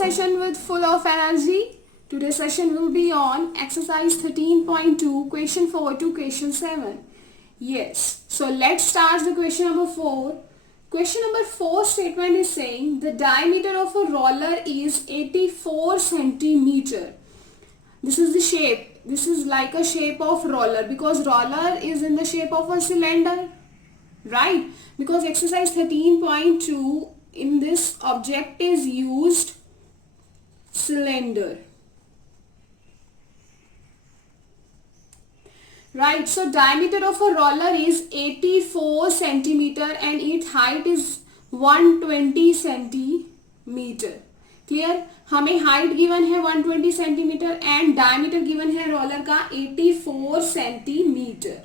session with full of energy. Today's session will be on exercise 13.2, question 4 to question 7. Yes, so let's start the question number 4. Question number 4 statement is saying the diameter of a roller is 84 centimeter. This is the shape. This is like a shape of roller because roller is in the shape of a cylinder, right? Because exercise 13.2 in this object is used cylinder, right? So diameter of a roller is 84 centimeter and its height is 120 centimeter. Clear, हमें height given है 120 centimetre and diameter given है roller का 84 centimetre.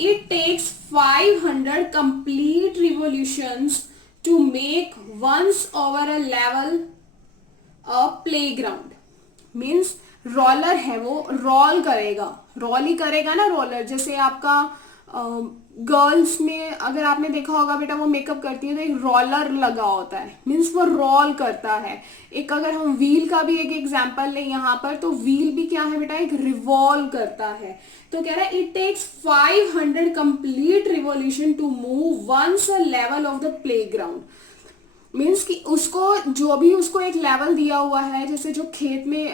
It takes 500 complete revolutions to make once over a level a playground. Means roller है वो role करेगा, role ही करेगा ना roller. जैसे आपका गर्ल्स में अगर आपने देखा होगा बेटा वो मेकअप करती है तो एक रोलर लगा होता है, मीन्स वो रोल करता है. एक अगर हम व्हील का भी एक एग्जांपल लें यहाँ पर तो व्हील भी क्या है बेटा, एक रिवॉल्व करता है. तो कह रहा है it takes 500 complete revolution to move once a level of the playground. Means कि उसको जो भी उसको एक लेवल दिया हुआ है, जैसे जो खेत में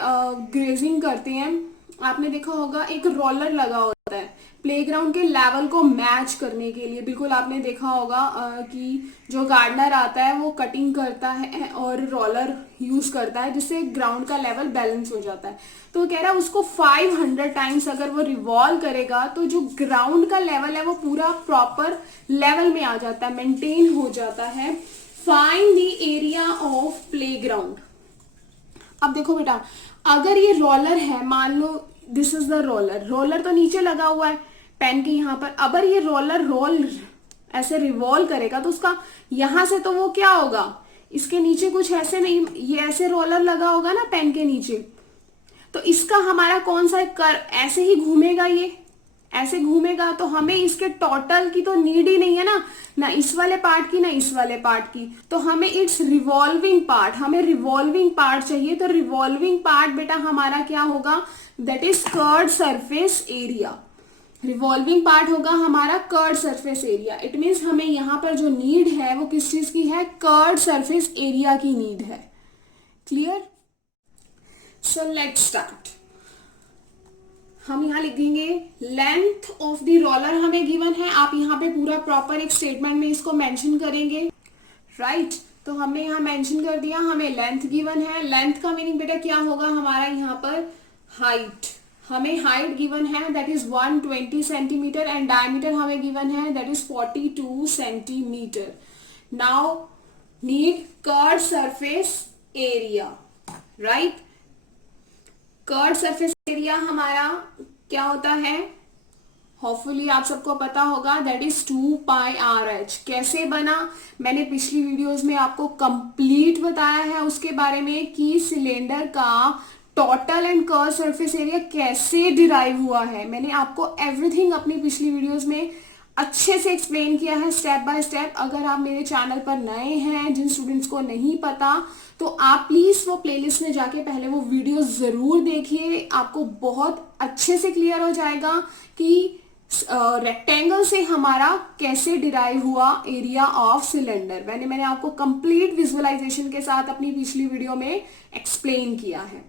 ग्रेजिंग करते हैं आपने देखा होगा एक रोलर लगा होता है प्लेग्राउंड के लेवल को मैच करने के लिए. बिल्कुल आपने देखा होगा कि जो गार्डनर आता है वो कटिंग करता है और रोलर यूज करता है जिससे ग्राउंड का लेवल बैलेंस हो जाता है. तो कह रहा है उसको 500 टाइम्स अगर वो रिवॉल्व करेगा तो जो ग्राउंड का लेवल है वो पूरा प्रॉपर लेवल में आ जाता है, मेंटेन हो जाता है. Find the area of playground. अब देखो बेटा अगर ये रोलर है, मान लो this is the roller, roller तो नीचे लगा हुआ है पेन के यहाँ पर. अगर ये रोलर रोल ऐसे रिवॉल्व करेगा तो उसका यहां से तो वो क्या होगा, इसके नीचे कुछ ऐसे नहीं, ये ऐसे रोलर लगा होगा ना पेन के नीचे, तो इसका हमारा कौन सा कर ऐसे ही घूमेगा, ये ऐसे घूमेगा. तो हमें इसके टोटल की तो नीड ही नहीं है ना इस वाले पार्ट की ना इस वाले पार्ट की. तो हमें इट्स रिवॉल्विंग पार्ट, हमें रिवॉल्विंग पार्ट चाहिए. तो रिवॉल्विंग पार्ट बेटा हमारा क्या होगा, that is curved surface area. Revolving part होगा हमारा curved surface area. It means हमें यहाँ पर जो नीड है वो किस चीज की है, कर्व्ड सरफेस एरिया की नीड है. क्लियर. So let's start. हम यहाँ लिखेंगे लेंथ ऑफ द रोलर हमें गिवन है. आप यहाँ पे पूरा प्रॉपर एक स्टेटमेंट में इसको मेंशन करेंगे, राइट. तो हमने यहाँ मेंशन कर दिया, हमें लेंथ गिवन है. लेंथ का मीनिंग बेटा क्या होगा हमारा यहाँ पर हाइट. हमें हाइट गिवन है that is 120 centimetre and diameter हमें गिवन है that is 42 centimetre. Now need curved surface area, right. Curved surface area हमारा क्या होता है, होपफुली आप सबको पता होगा, that is 2 pi R H. कैसे बना, मैंने पिछली वीडियोस में आपको कंप्लीट बताया है उसके बारे में कि सिलेंडर का total and curve surface area कैसे डिराइव हुआ है. मैंने आपको एवरीथिंग अपनी पिछली वीडियोस में अच्छे से एक्सप्लेन किया है स्टेप बाय स्टेप. अगर आप मेरे चैनल पर नए हैं, जिन स्टूडेंट्स को नहीं पता, तो आप प्लीज वो प्लेलिस्ट में जाके पहले वो वीडियो जरूर देखिए. आपको बहुत अच्छे से क्लियर हो जाएगा कि रेक्टेंगल से हमारा कैसे डिराइव हुआ एरिया ऑफ सिलेंडर. मैंने आपको कंप्लीट विजुअलाइजेशन के साथ अपनी पिछली वीडियो में एक्सप्लेन किया है,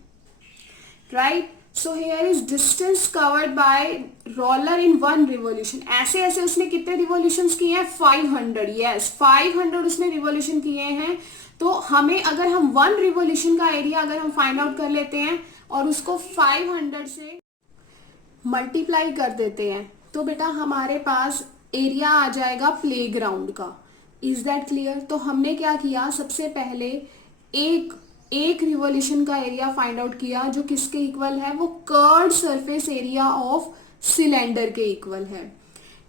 right. So here is distance covered by roller in one revolution. ऐसे ऐसे उसने कितने रिवोल्यूशंस किए हैं, 500. यस 500 उसने रिवोल्यूशन किए हैं. तो हमें अगर हम 1 रिवोल्यूशन का एरिया अगर हम फाइंड आउट कर लेते हैं और उसको 500 से मल्टीप्लाई कर देते हैं तो बेटा हमारे पास एरिया आ जाएगा प्लेग्राउंड का. Is that clear. तो हमने क्या किया, सबसे पहले एक रिवॉल्यूशन का एरिया फाइंड आउट किया जो किसके इक्वल है, वो curved surface area of cylinder के इक्वल है.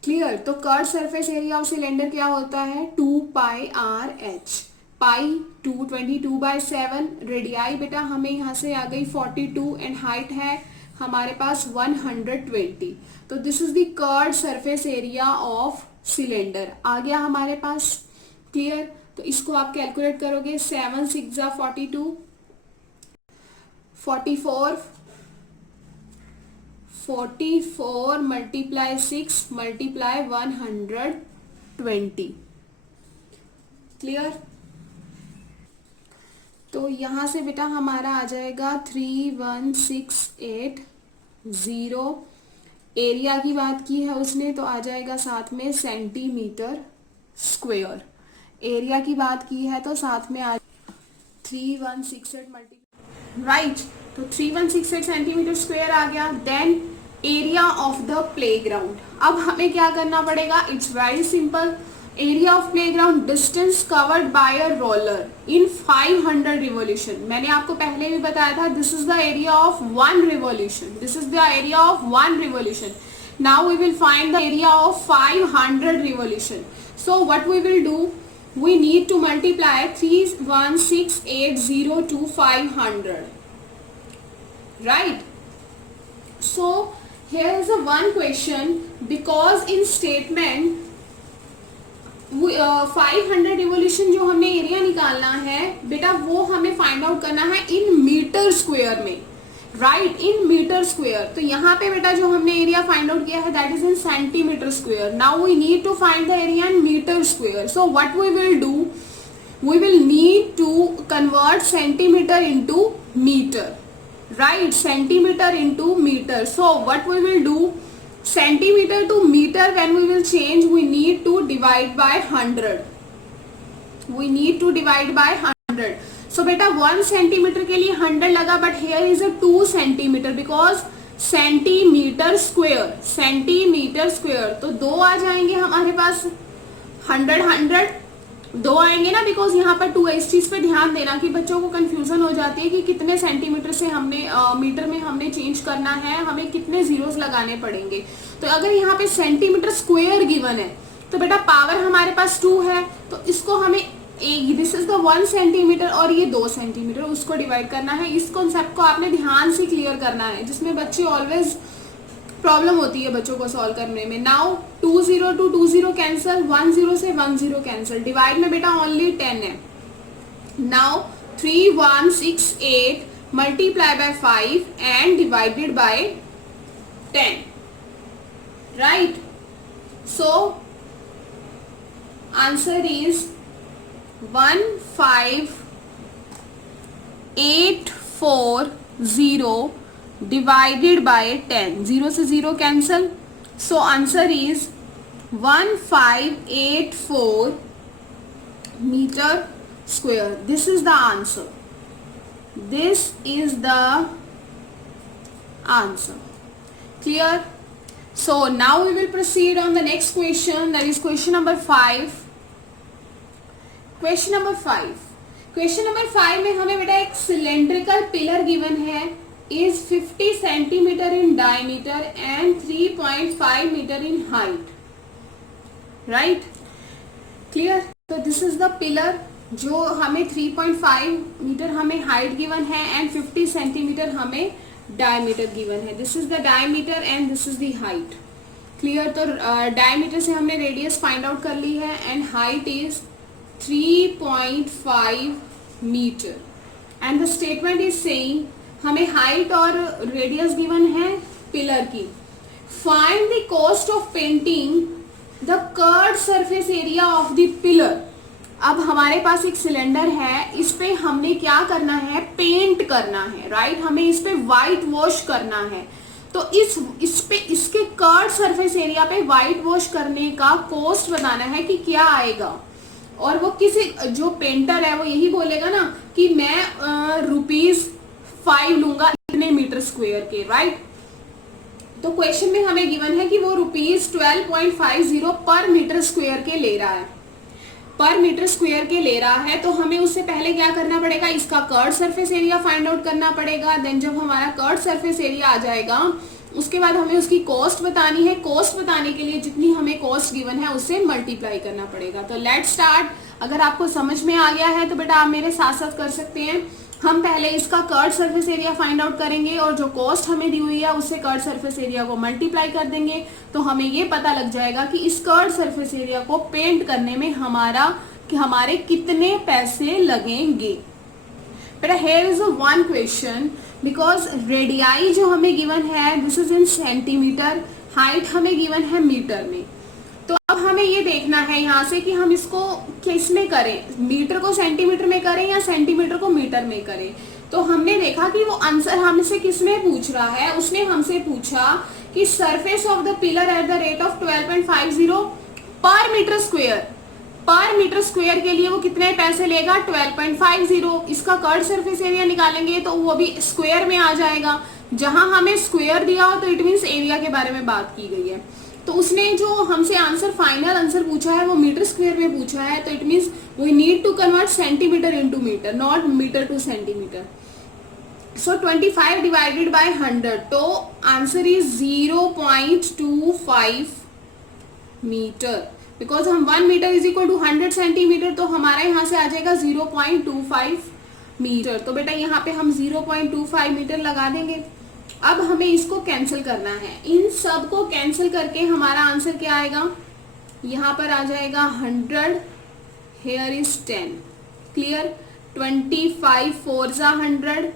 क्लियर. तो curved surface area of cylinder क्या होता है, 2 पाई आर एच. पाई 222/7. रेडियाई बेटा हमें यहाँ से आ गई 42 एंड हाइट है हमारे पास 120. तो this is the curved surface area of cylinder आ गया हमारे पास. क्लियर. तो इसको आप कैलकुलेट करोगे 7 6 42 44 मल्टीप्लाई 6 मल्टीप्लाई 120. क्लियर? तो यहां से बेटा हमारा आ जाएगा 3168. एरिया की बात की है उसने तो आ जाएगा साथ में सेंटीमीटर स्क्वायर. एरिया की बात की है तो साथ में आ 3168 मल्टी राइट. तो 3168 सेंटीमीटर स्क्वायर आ गया. Then area of the playground. अब हमें क्या करना पड़ेगा? It's very simple. Area of playground distance covered by a roller in 500 revolution. मैंने आपको पहले भी बताया था this is the area of one revolution. This is the area of one revolution. Now we will find the area of 500 revolution. So what we will do? We need to multiply 31680 to 500. Right? So here is a one question, because in statement 500 revolution जो हमने area निकालना है बेटा वो हमें find out करना है इन metre square में. राइट, इन मीटर स्क्वायर. तो यहाँ पे बेटा जो हमने एरिया फाइंड आउट किया है that is in centimetre square. Now we need to find the area in metre square. So what we will do? We will need to convert centimetre into metre. Right, centimetre into metre. So what we will do? Centimetre to metre when we will change we need to divide by 100. We need to divide by 100. So बेटा 1 centimetre के लिए 100 लगा, but here is a 2 centimetre because centimetre square. Centimetre square तो 2 आ जाएंगे हमारे पास. 100 2 आएंगे ना, because यहाँ पर 2 है. इस चीज पे ध्यान देना कि बच्चों को कंफ्यूजन हो जाती है कि कितने सेंटीमीटर से हमने मीटर में हमने चेंज करना है, हमें कितने जीरोस लगाने पड़ेंगे. तो अगर यहाँ पे सेंटीमीटर स्क्वायर गिवन है तो बेटा पावर हमारे पास 2 है, तो इसको हमें दिस इज द 1 सेंटीमीटर और ये 2 सेंटीमीटर उसको डिवाइड करना है. इस कॉन्सेप्ट को आपने ध्यान से क्लियर करना है, जिसमें बच्चे ऑलवेज प्रॉब्लम होती है बच्चों को सॉल्व करने में. नाउ 20 to 20 कैंसिल, 10 से 10 कैंसिल. डिवाइड में बेटा ओनली 10 है. Now 3168 multiply by 5 and divided by 10. Right, so answer is 15840 divided by 10. 0 से 0 cancel. So answer is 1584 meter square. This is the answer. This is the answer. Clear? So now we will proceed on the next question. That is question number 5. Question number 5 में हमें बेटा एक cylindrical pillar given है, is 50 centimetre in diameter and 3.5 metre in height. Right, clear? तो this is the pillar जो हमें 3.5 metre हमें height given है एंड 50 सेंटीमीटर हमें डायमीटर गिवन है. This is the diameter and this is the height. Clear? तो diameter से हमने रेडियस फाइंड आउट कर ली है and height is 3.5 metre. And the statement is saying हमें हाइट और रेडियस गिवन है पिलर की. Find the cost of painting the curved surface area of the pillar. अब हमारे पास एक सिलेंडर है, इस पे हमने क्या करना है? पेंट करना है. राइट, हमें इस पे व्हाइट वॉश करना है. तो इस पे इसके कर्व्ड सरफेस एरिया पे व्हाइट वॉश करने का कॉस्ट बताना है कि क्या आएगा. और वो किसी जो पेंटर है वो यही बोलेगा ना कि मैं ₹5 लूंगा इतने मीटर स्क्वायर के. राइट, तो क्वेश्चन में हमें गिवन है कि वो ₹12.50 पर मीटर स्क्वायर के ले रहा है. पर मीटर स्क्वायर के ले रहा है तो हमें उससे पहले क्या करना पड़ेगा? इसका curved surface area find out करना पड़ेगा. देन जब हमारा कर्व्ड सरफेस एरिया आ जाएगा उसके बाद हमें उसकी कॉस्ट बतानी है. कॉस्ट बताने के लिए जितनी हमें कॉस्ट गिवन है उससे मल्टीप्लाई करना पड़ेगा. तो लेट स्टार्ट. अगर आपको समझ में आ गया है तो बेटा आप मेरे साथ साथ कर सकते हैं. हम पहले इसका curved surface area find out करेंगे और जो कॉस्ट हमें दी हुई है उससे कर्व्ड सरफेस एरिया को मल्टीप्लाई कर देंगे. तो हमें ये पता लग जाएगा कि इस कर्व्ड सरफेस एरिया को पेंट करने में हमारे कितने पैसे लगेंगे. बेटा here is one question. Because radii जो हमें गिवन है this is in centimetre, height हमें गिवन है मीटर में। तो अब हमें ये देखना है यहाँ से कि हम इसको किस में करें, मीटर को सेंटीमीटर में करें या सेंटीमीटर को मीटर में करें। तो हमने देखा कि वो आंसर हमसे किस में पूछ रहा है, उसने हमसे पूछा कि surface of the pillar at the rate of 12.50 per metre square, पर मीटर स्क्वायर के लिए वो कितने पैसे लेगा 12.50। इसका कर्व सरफेस एरिया निकालेंगे तो वो भी स्क्वायर में आ जाएगा, जहां हमें स्क्वायर दिया हो तो इट मीन्स एरिया के बारे में बात की गई है। तो उसने जो हमसे आंसर फाइनल आंसर पूछा है वो मीटर स्क्वायर में पूछा है, तो it means we need to convert centimetre into metre, not metre to centimetre. So 25 divided by 100, तो आंसर इज 0.25 मीटर, बिकॉज हम 1 metre is equal to 100 centimetre, तो हमारा यहाँ से आ जाएगा 0.25 मीटर। तो बेटा यहाँ पे हम 0.25 मीटर लगा देंगे। अब हमें इसको कैंसिल करना है, इन सब को कैंसिल करके हमारा आंसर क्या आएगा, यहाँ पर आ जाएगा 100, हेयर इज 10, क्लियर। 25 4 जा 100,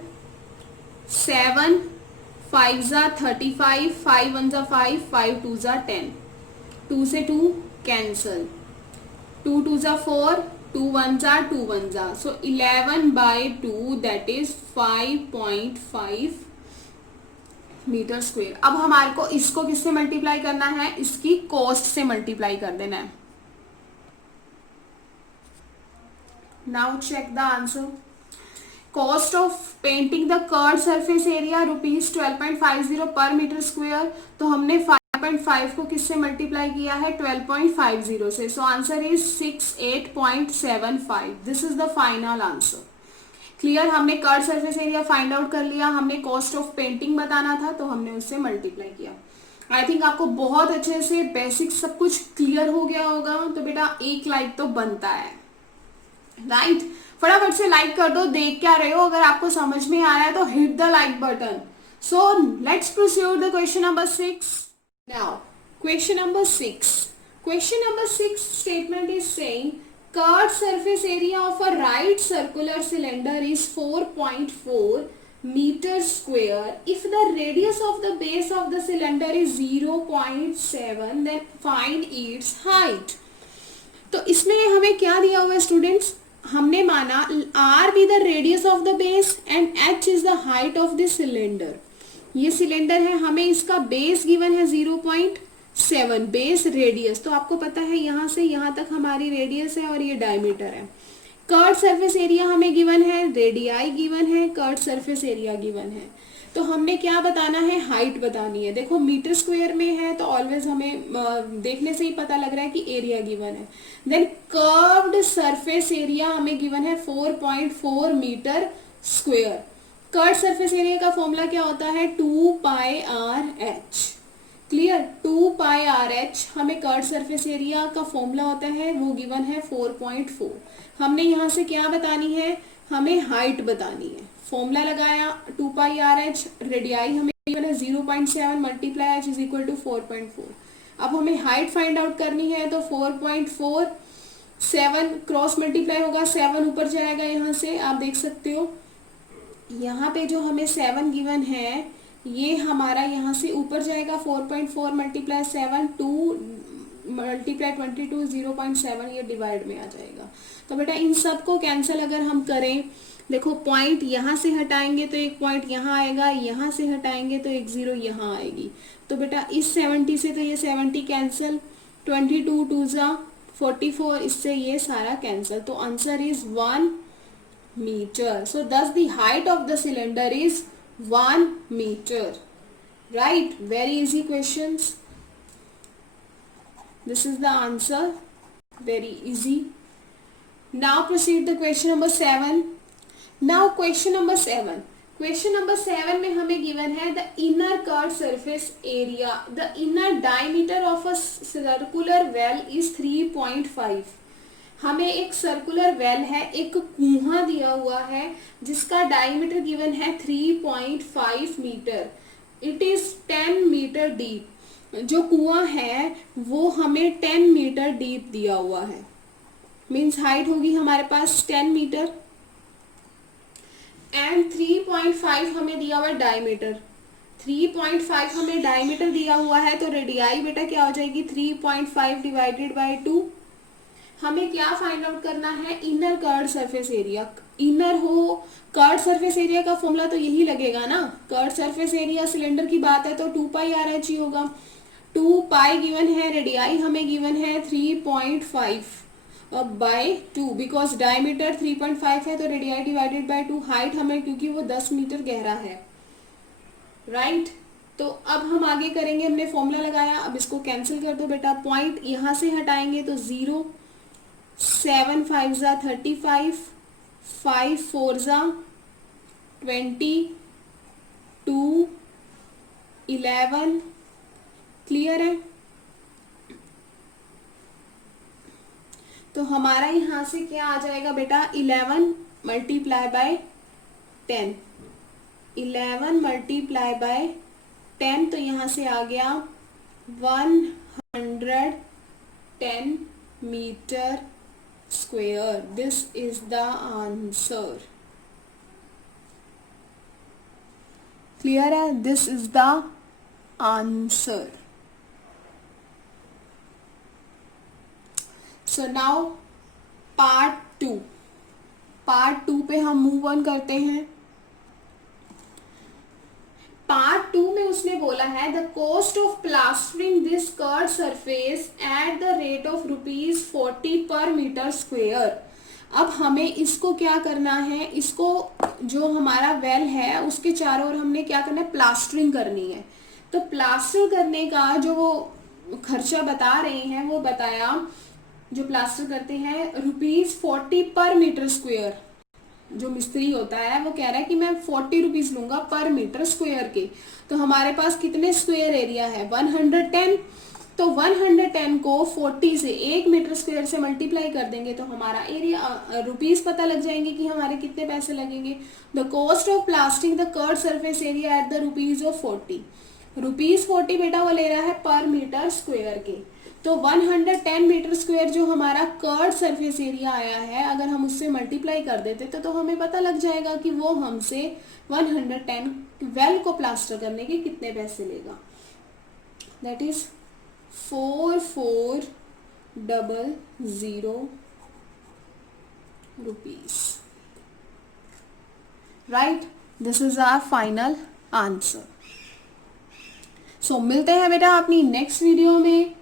7 5 जा 35, 5 1 जा 5, 5 2 जा 10, 2 से 2 कैंसल, 2 2 जा 4, 2 1 जा 2 1 जा, सो 11/2 दैट इज 5.5 मीटर स्क्वायर। अब हमारे को इसको किससे मल्टीप्लाई करना है, इसकी कॉस्ट से मल्टीप्लाई कर देना है। Now check the answer. Cost of painting the curve surface area ₹12.50 per metre square. तो हमने 5.5 को किससे मल्टीप्लाई किया है 12.50 से, so answer is 68.75। This is the final answer. Clear, हमने curve surface area find out कर लिया, हमने कॉस्ट ऑफ पेंटिंग बताना था तो हमने उससे मल्टीप्लाई किया। आई थिंक आपको बहुत अच्छे से बेसिक सब कुछ क्लियर हो गया होगा। तो बेटा एक लाइक तो बनता है, राइट? फटाफट से लाइक कर दो, देख क्या रहे हो, अगर आपको समझ में आ रहा है तो hit the like button. So let's proceed the question number 6 now. Question number 6 statement is saying curved surface area of a right circular cylinder is 4.4 meter square. If the radius of the base of the cylinder is 0.7, then find its height. तो इसमें हमें क्या दिया हुआ है students, हमने माना R be the radius of the base and H is the height of the cylinder. ये सिलेंडर है, हमें इसका बेस गिवन है 0.7 बेस रेडियस। तो आपको पता है यहाँ से यहाँ तक हमारी रेडियस है और ये डायमीटर है। कर्व सरफेस एरिया हमें गिवन है, रेडियाई गिवन है, कर्व सरफेस एरिया गिवन है। तो हमने क्या बताना है, हाइट बतानी है। देखो मीटर स्क्वायर में है तो ऑलवेज हमें देखने से ही पता लग रहा है कि एरिया गिवन है। देन कर्व्ड सरफेस एरिया हमें गिवन है 4.4 metre square. Curved surface area का फॉर्मूला क्या होता है 2πr/h। क्लियर, 2πr/h हमें कर्व्ड सरफेस एरिया का फॉर्मूला होता है, वो गिवन है 4.4। हमने यहाँ से क्या बतानी है, हमें हाइट बतानी है। फॉर्मूला लगाया 2πr/h, रेडियाई हमें गिवन है 0.7 multiply h is equal to 4.4। अब हमें हाइट फाइंड आउट करनी है तो 4.4 7 क्रॉस मल्टीप्लाई होगा, 7 ऊपर जाएगा। यहाँ से आप देख सकते हो यहाँ पे जो हमें 7 गिवन है ये हमारा यहाँ से ऊपर जाएगा 4.4 मल्टीप्लाई 7 2 मल्टीप्लाई 22 0.7 ये डिवाइड में आ जाएगा। तो बेटा इन सब को कैंसिल अगर हम करें, देखो पॉइंट यहाँ से हटाएंगे तो एक पॉइंट यहाँ आएगा, यहाँ से हटाएंगे तो एक 0 यहाँ आएगी। तो बेटा इस 70 से तो ये 70 कैंसिल, 22 2 जा 44, इससे ये सारा कैंसिल। तो answer is 1 metre. So thus the height of the cylinder is 1 meter. Right? Very easy questions. This is the answer. Very easy. Now proceed to question number 7. Now question number 7. Question number 7 में हमें given है the inner curved surface area. The inner diameter of a circular well is 3.5. हमें एक circular well है, एक कुआं दिया हुआ है जिसका डायमीटर गिवन है 3.5 metre. It is 10 metre deep. जो कुआं है वो हमें 10 मीटर डीप दिया हुआ है, मीन्स हाइट होगी हमारे पास 10 मीटर। एंड 3.5 हमें दिया हुआ डायमीटर, 3.5 हमें डायमीटर दिया हुआ है, तो रेडियाई बेटा क्या हो जाएगी 3.5 डिवाइडेड बाय 2। हमें क्या फाइंड आउट करना है, inner curved surface area. Inner हो कर्ड सरफेस एरिया का फॉर्मूला तो यही लगेगा ना, कर्ड सरफेस एरिया सिलेंडर की बात है तो 2 पाई आर एच ही होगा। 2 पाई गिवन है, रेडियाई हमें गिवन है 3.5 बाय 2, बिकॉज डायमीटर 3.5 है तो रेडियाई डिवाइडेड बाय 2। हाइट हमें क्योंकि वो 10 मीटर गहरा है, राइट। तो अब हम आगे करेंगे, हमने फॉर्मूला लगाया, अब इसको कैंसिल कर दो बेटा, पॉइंट यहां से हटाएंगे तो 0, 7 5 जा 35, 5 4 जा 20, 2 11, क्लियर है। तो हमारा यहां से क्या आ जाएगा बेटा, 11 मल्टीप्लाई बाय 10, 11 मल्टीप्लाई बाय 10, तो यहां से आ गया 110 metre square. This is the answer, clear है, this is the answer. So now part 2, part 2 पे हम मूव ऑन करते हैं। पार्ट 2 में उसने बोला है the cost of plastering this curved surface at the rate of ₹40 पर मीटर स्क्वेयर। अब हमें इसको क्या करना है, इसको जो हमारा वेल है उसके चारों ओर हमने क्या करना है, प्लास्टरिंग करनी है। तो प्लास्टर करने का जो वो खर्चा बता रहे हैं वो बताया, जो प्लास्टर करते हैं ₹40 पर मीटर स्क्वेयर। जो मिस्त्री होता है वो कह रहा है कि मैं 40 रुपीज लूंगा पर मीटर स्क्वेयर के। तो हमारे पास कितने स्क्वेयर एरिया है, 110। तो 110 को 40 से 1 मीटर स्क्वेयर से मल्टीप्लाई कर देंगे तो हमारा एरिया रुपीज पता लग जाएंगे कि हमारे कितने पैसे लगेंगे। The cost of plastering the curved surface area at the ₹40, ₹40 बेटा वो ले रहा है पर मीटर स्क्वेयर के। तो 110 मीटर स्क्वेयर जो हमारा कर्ड सरफेस एरिया आया है, अगर हम उससे मल्टीप्लाई कर देते तो हमें पता लग जाएगा कि वो हमसे 110 वेल को प्लास्टर करने के कितने पैसे लेगा। That is 4400 rupees, right. This is our final answer. So मिलते हैं बेटा अपनी नेक्स्ट वीडियो में।